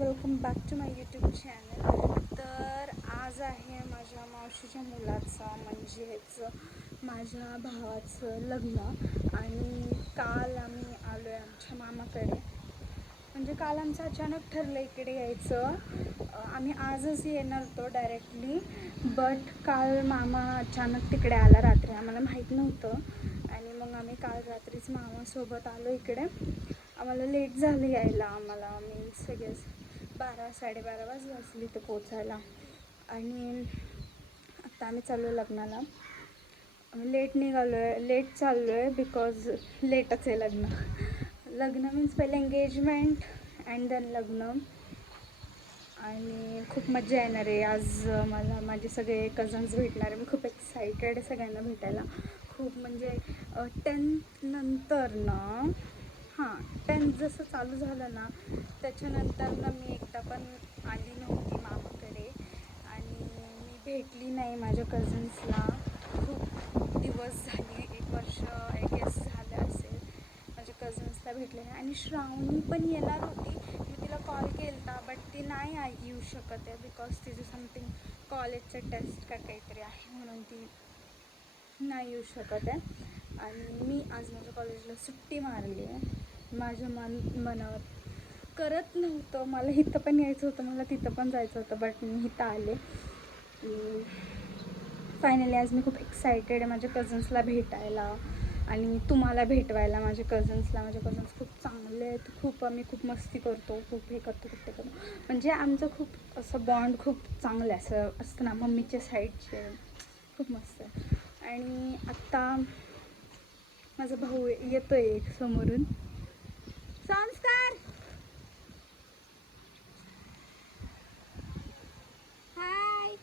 Welcome back to my YouTube channel. तर आज आहे माझ्या मावशीच्या मुलाचं म्हणजेच माझ्या भावाचं लग्न आणि काल आम्ही आलो आहे आमच्या मामाकडे. म्हणजे काल आमचं अचानक ठरलं इकडे यायचं. आम्ही आजच येणार होतो डायरेक्टली, बट काल मामा अचानक तिकडे आला रात्री, आम्हाला माहीत नव्हतं आणि मग आम्ही काल रात्रीच मामासोबत आलो इकडे. आम्हाला लेट झालं यायला, आम्हाला मीन्स सगळेच 12-12:30 वाजली इथं पोचायला. आणि आत्ता आम्ही चाललो आहे लग्नाला. लेट निघालो आहे, लेट चाललो आहे बिकॉज लेटच आहे लग्न. लग्न मीन्स पहिले एंगेजमेंट अँड देन लग्न. आणि खूप मजा येणार आहे आज. मला माझे सगळे कझन्स भेटणार आहे. मी खूप एक्सायटेड आहे सगळ्यांना भेटायला. खूप म्हणजे 10th नंतर ना, 10th जसं चालू झालं ना त्याच्यानंतर ना मी एकदा पण आली नव्हती मामाकडे आणि मी भेटली नाही माझ्या कझन्सला. खूप दिवस झाले, 1 वर्ष आय गेस झालं असेल माझ्या कझन्सला भेटले नाही. आणि श्रावणी पण येणार होती, मी तिला कॉल केला बट ती नाही येऊ शकत आहे बिकॉज तिचं समथिंग कॉलेजचं टेस्ट का काहीतरी आहे म्हणून ती नाही येऊ शकत आहे. आणि मी आज माझ्या कॉलेजला सुट्टी मारली आहे. माझ्या मनावर करत नव्हतं, मला इथं पण यायचं होतं, मला तिथं पण जायचं होतं, बट मी इथं आले. फायनली आज मी खूप एक्सायटेड आहे माझ्या कझन्सला भेटायला आणि तुम्हाला भेटवायला. माझे कझन्स खूप चांगले आहेत. आम्ही खूप मस्ती करतो, खूप हे करतो, खूप ते करतो. म्हणजे आमचं खूप असं बॉन्ड खूप चांगलं असं असतं ना, मम्मीच्या साईडचे खूप मस्त आहे. आणि आत्ता माझा भाऊ येतो आहे एक समोरून. संस्कार, हाय.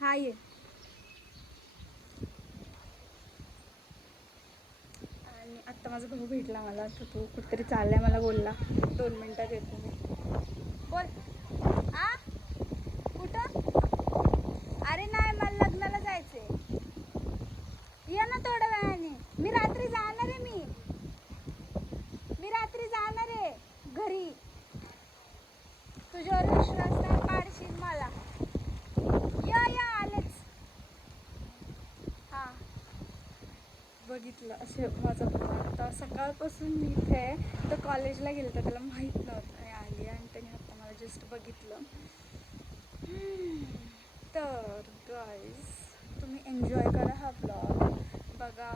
हाय ये. आणि आत्ता माझा भाऊ भेटला मला, तर तो कुठेतरी चालला आहे, मला बोलला 2 मिनटात येतो मी. बोल. कुठं? अरे नाही, मला लग्नाला जायचं आहे. ये ना थोड्या वेळाने. मी रात्री जाणार आहे घरी. तुझ्यावर विश्वास नाही पाडशील मला. या आलेच. हां, बघितलं असे माझा भाऊ आता सकाळपासून मी इथे आहे. तर कॉलेजला गेलं तर त्याला माहीत नव्हतं आणि आली आणि त्याने आता मला जस्ट बघितलं. तर गाईज, तुम्ही एन्जॉय करा हा ब्लॉग. बघा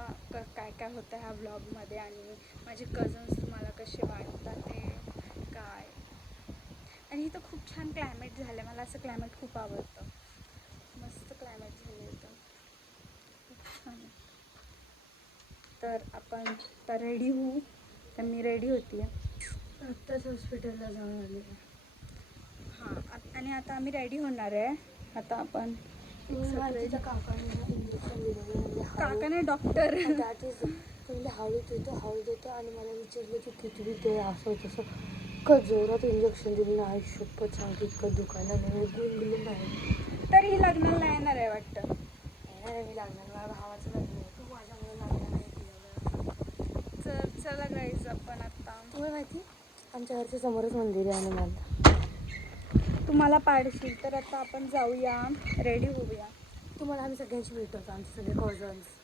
काय काय होतं ह्या ब्लॉगमध्ये आणि माझे कझन्स तुम्हाला कसे वाटतात ते काय. आणि इथं खूप छान क्लायमेट झालं आहे, मला असं क्लायमेट खूप आवडतं. मस्त क्लायमेट झालं इथं, खूप छान आहे. तर आपण तर रेडी होऊ. तर मी रेडी होती आहे, आत्ताच हॉस्पिटलला जाऊन आली आहे. आणि आता आम्ही रेडी होणार आहे. आता आपण काकाने डॉक्टर हळू देतो आणि मला विचारलं की किती ते असं तसं इतकं जोरात इंजेक्शन दिलं ना, आयुष्यपत सांगते इतकं दुखायला नाही गुंगलून बाहेर. तरी लग्नाला येणार आहे वाटतं. येणार मी लग्नाला, भावाचं लग्न आहे, तू माझ्यामुळे लागणार नाही. तर चला गाईज, आपण आता तुम्हाला माहिती आमच्या घरच्या समोरच मंदिर आहे हनुमान. तुम्हाला पाडशील तर आता आपण जाऊया, रेडी होऊया. तुम्हाला आम्ही सगळ्यांची भेटवतो, आमचे सगळे कॉझन्स.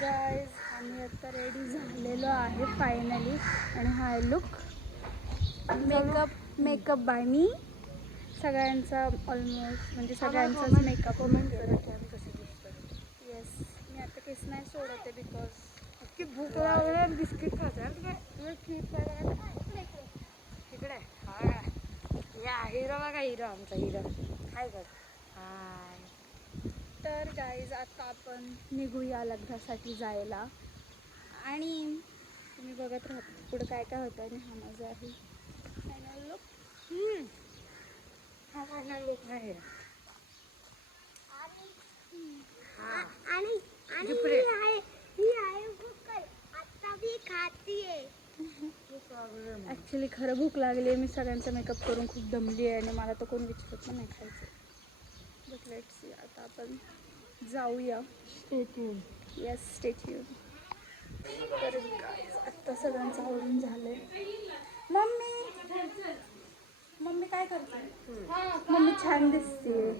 गाईज आम्ही आता रेडी झालेलो आहे फायनली. आणि हा लुक मेकअप बाय मी. सगळ्यांचा ऑलमोस्ट म्हणजे सगळ्यांचाच मेकअप. येस, मी आता केस नाही सोडत आहे बिकॉज की भूक लागल्यावर बिस्किट खातात तिकडे. या हिरो बघा, हिरो आमचा हिरो. हाय बघ. हाय. तर गाईज आता आपण निघूया लग्नासाठी जायला. आणि तुम्ही बघत राहा पुढं काय काय होतं. आणि हा माझा आहे फायनल लुक. हा फायनल लुक आहे. ॲक्च्युली खरं भूक लागली आहे. मी सगळ्यांचा मेकअप करून खूप दमली आहे आणि मला तर कोण विचारत पण नाही खायचं. बट लेट्स सी, आता आपण जाऊया. Stay tune. Yes, stay tune. तर आत्ता सगळ्यांचं आवडून झालं आहे. मम्मी काय करते? मम्मी छान दिसते.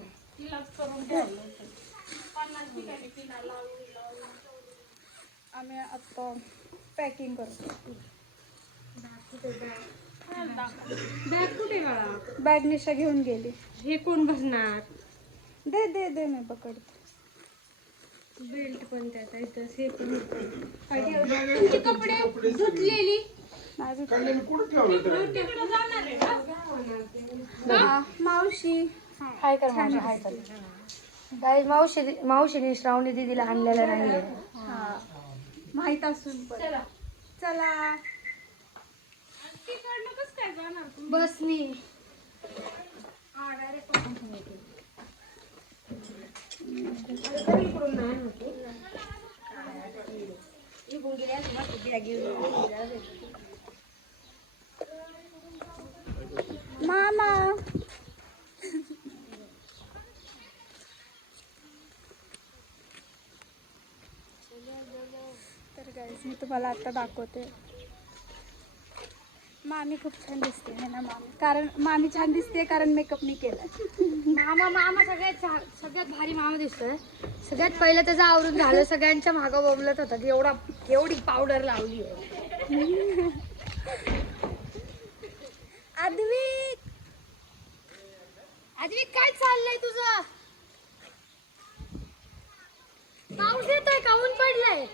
आम्ही आता पॅकिंग करतो. बॅग कुठे बाळा? बॅग निशा घेऊन गेली. हे कोण भरणार? दे दे दे, मी पकडते. बेल्ट पण त्यात आहे, हे पण. तुमची कपडे धुतलेली माझं हा, मावशी हाय कर माझ्या, हाय कर. गाईज मावशीने श्रावणी दीदीला आणलेलं नाहीये. हा, माहित असून पण चला. बसनी मामा तर गाईज मी तुम्हाला आता दाखवते. मामी खूप छान दिसते है ना मामी? कारण मामी छान दिसते कारण मेकअप मी केला. मामा सगळ्यात भारी मामा दिसतोय. सगळ्यात पहिलं त्याचं आवरून झालं. सगळ्यांच्या मागं बोंबलत होता की एवढी पावडर लावली आहे. आद्विक काय चाललंय तुझं? पाऊस येतोय का ऊन पडलंय?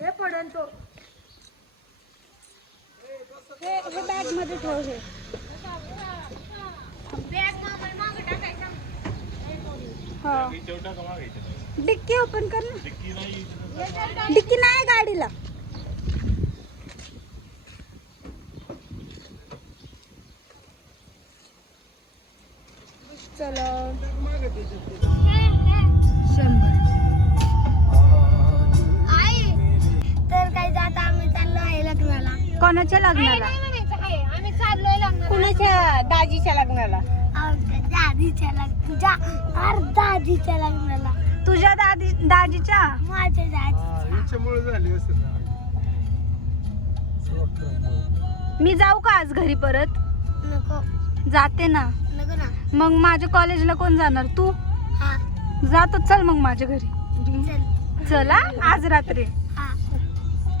हे पडन तो. हे बॅग मध्ये ठेव. हे हा, डिक्की ओपन कर ना. डिक्की नाही गाडीला. चला 100. तर काय जाता आम्ही चाललो आहे लग्नाला. कोणाच्या लग्नाला? आम्ही चाललोय लग्नाला. कुणाच्या? दाजीच्या लग्नाला. दाजीच्या लग्नाला. तुझ्या दाजीच्या? माझ्या दाजी. मी जाऊ का आज घरी परत? नको जाते ना. नको ना. मग माझ्या कॉलेजला कोण जाणार? तू? हा जातो. चल मग माझ्या घरी. चल. चला आज रात्री. हा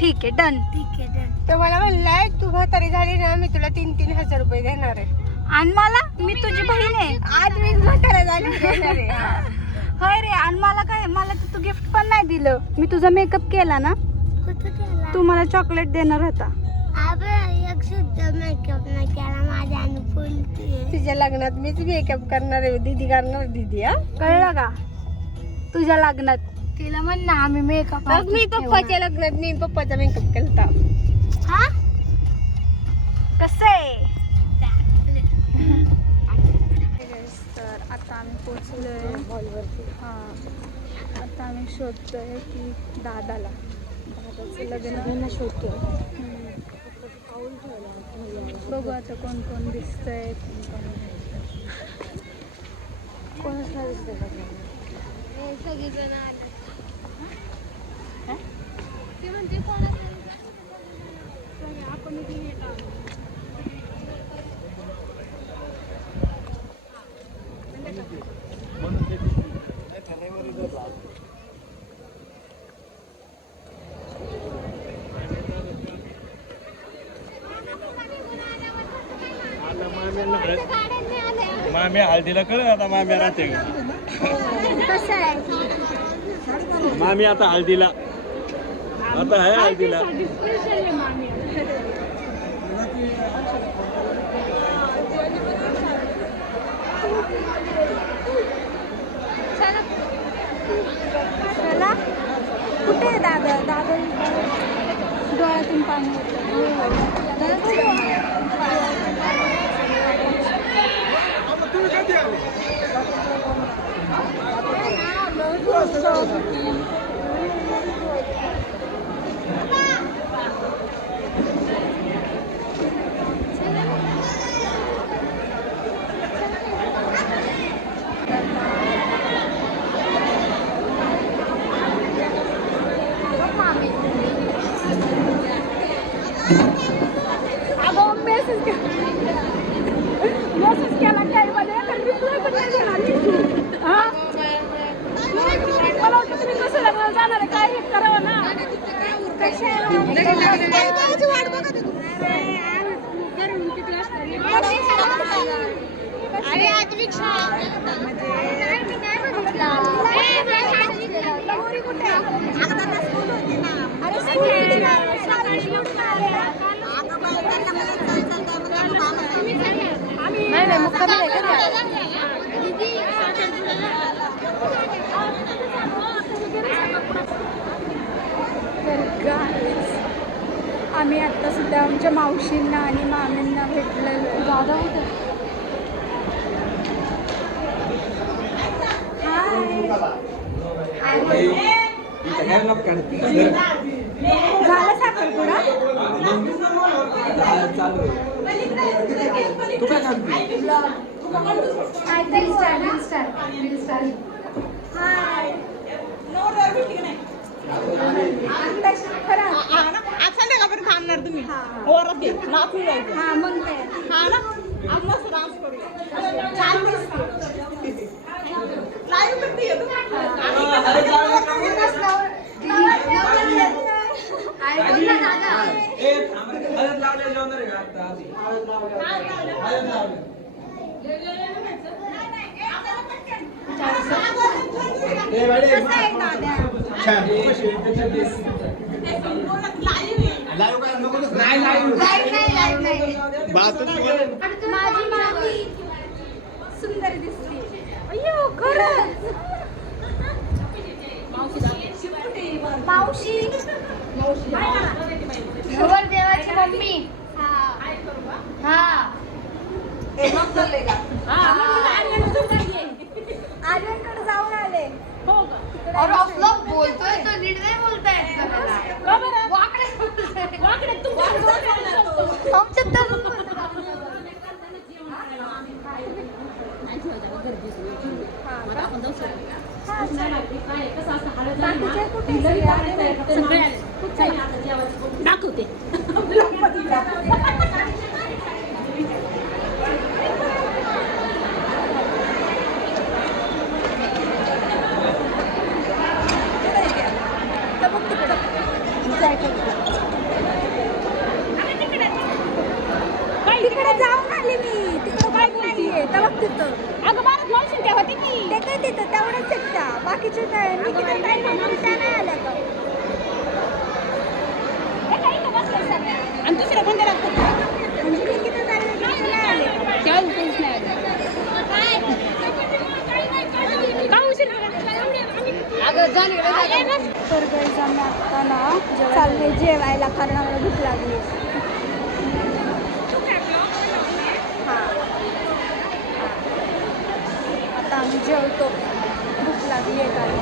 ठीक आहे, डन. ठीक आहे डन. तर मला म्हणलाय तू म्हातारी झाली ना मी तुला 3,000 रुपये देणार आहे. आणि मला? मी तुझी बहीण आहे. आज मी म्हातारा झाली देणार आहे. होय रे. आणि मला काय? मला तर तू गिफ्ट पण नाही दिलं. मी तुझा मेकअप केला ना. कुठं केला? तू मला चॉकलेट देणार होता. एक सुद्धा मेकअप नाही केला. माझ्या अनुकूल तुझ्या लग्नात मीच मेकअप करणार आहे. दीदी करणार. दीदी हा, कळलं का? तुझ्या लग्नात तिला म्हण ना आम्ही मेकअप. मी पप्पाच्या लग्नात मी पप्पाचा मेकअप केलता. हा कसं आहे? तर आता आम्ही पोचलोय हॉलवरती. हां, आता आम्ही शोधतोय की दादाचं लग्न शोधतोय. बघू आता कोण कोण दिसतंय. कोणाच नाही दिसतंय. सगळीजण आले. ते म्हणते कोणाच आपण मामी हळदीला कळलं आता मामी राहते का कसं आहे मामी आता हळदीला आता आहे हळदीला चला कुठे आहे दादा दादा डोळ्यातून पाणी अगं मेसेज केला काय मध्ये तर रिप्लाय पण नाही देणार हा मला वाटतं तुम्ही कसं लग्न जाणार आहे काय करावं ना अरे नाही मुक्कामी आहे का आम्ही आता सुद्धा आमच्या मावशींना आणि मामींना भेटलेलो दादा झाला साखरपुडा थांबणार तुम्ही वरात घे नाचून जायचं हा मग काय हा ना आपण डान्स करूया छान दिसते लाईव्ह करते माझी मामी सुंदर दिसते अय्यो खरंच मावशी देवाची मम्मी हा आर्यनकडे जाऊन आले हो बोलतोय तो नीट नाही बोलताय दाखवते तिकडे जाऊन आले मी तिकडे काय नाहीये तेव्हा तिथं अगं भारत मावशी त्या होती की ते काय तिथं तेवढंच आहेत त्या बाकीचे काय मी किती टाईम म्हणून त्या नाही आल्या का आणि दुसऱ्या कोणत्या लागतात म्हणजे मी किती झाले नाही आले तेव्हा काहीच नाही का उशीर अगं झाली तर गाईज आम्ही आत्ता ना चालले जेवायला कारण आम्हाला भूक लागली हां आता आम्ही जेवतो भूक लागली आहे कारण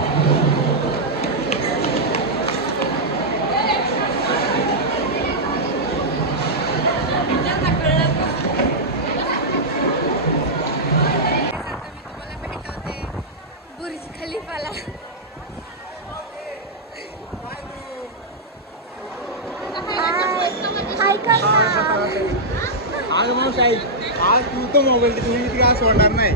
बुर्ज खलिफाला हाय कर ना आज मावशी आज तू तो मोबाईल तुम्ही इतकं असं होणार नाही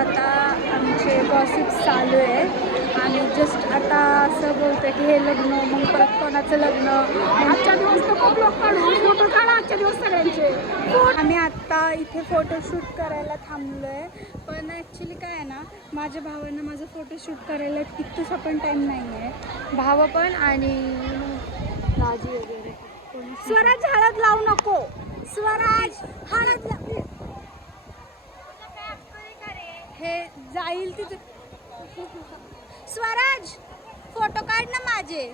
आता आमचे गॉसिप्स चालू आहे. आम्ही जस्ट आता असं बोलतोय की हे लग्न, मग परत कोणाचं लग्न, आजच्या दिवस तर खूप लोक काढू फोटो काढा आजच्या दिवस सगळ्यांचे. आम्ही आत्ता इथे फोटोशूट करायला थांबलो आहे. पण ॲक्च्युली काय आहे ना, माझ्या भावानं माझं फोटोशूट करायला तिथूसा पण टाईम नाही आहे. भाव पण आणि राजी वगैरे कोणी स्वराज हळद लावू नको. स्वराज हळद लाव. हे जाईल तिथे. स्वराज फोटो काढ ना माझे.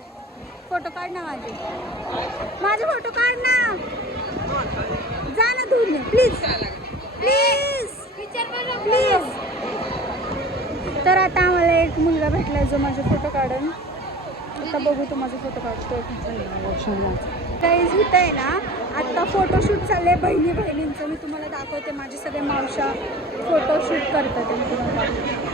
फोटो काढ ना माझे. माझे फोटो काढ ना. जा ना धुणे प्लीज प्लीज प्लीज. तर आता आम्हाला एक मुलगा भेटलाय जो माझे फोटो काढून. आता बघू तो माझा फोटो काढतोय. काहीच इथं आहे ना, आत्ता फोटोशूट चाललंय बहिणींचं. मी तुम्हाला दाखवते. माझे सगळे मावशा फोटोशूट करतात. मी तुम्हाला दाखवते.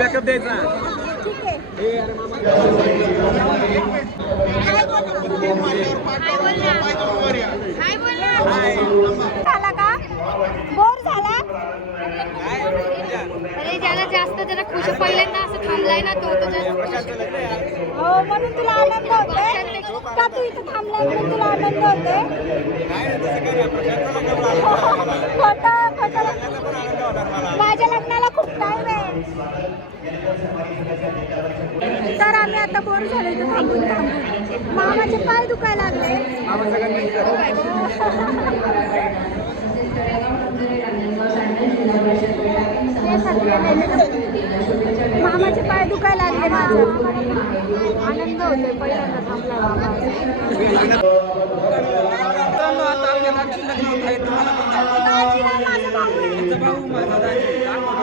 बॅकअप द्यायचा. ठीक आहे. झाला का? बोर झाला? अरे ज्याला जास्त जरा खुश पहिल्यांदा असं थांबलाय ना तो जास्त हो, म्हणून तुला आनंद होतोय का? तू इथे थांबलाय म्हणून तुला आनंद होतोय? माझ्या लग्नाला खूप टाइम आहे. तर आम्ही आता बोर झालो इथं थांबून थांबून. मामाचे पाय दुखायला लागले. मामाचे पाय दुखायला लागले. माझा आनंद होतोय पहिल्यांदा थांबला. आता आपल्या दाजीचं लग्न होत आहे. तुम्हाला पण दाजी नाही, माझा भाऊ आहे. भाऊ माझा दाजी.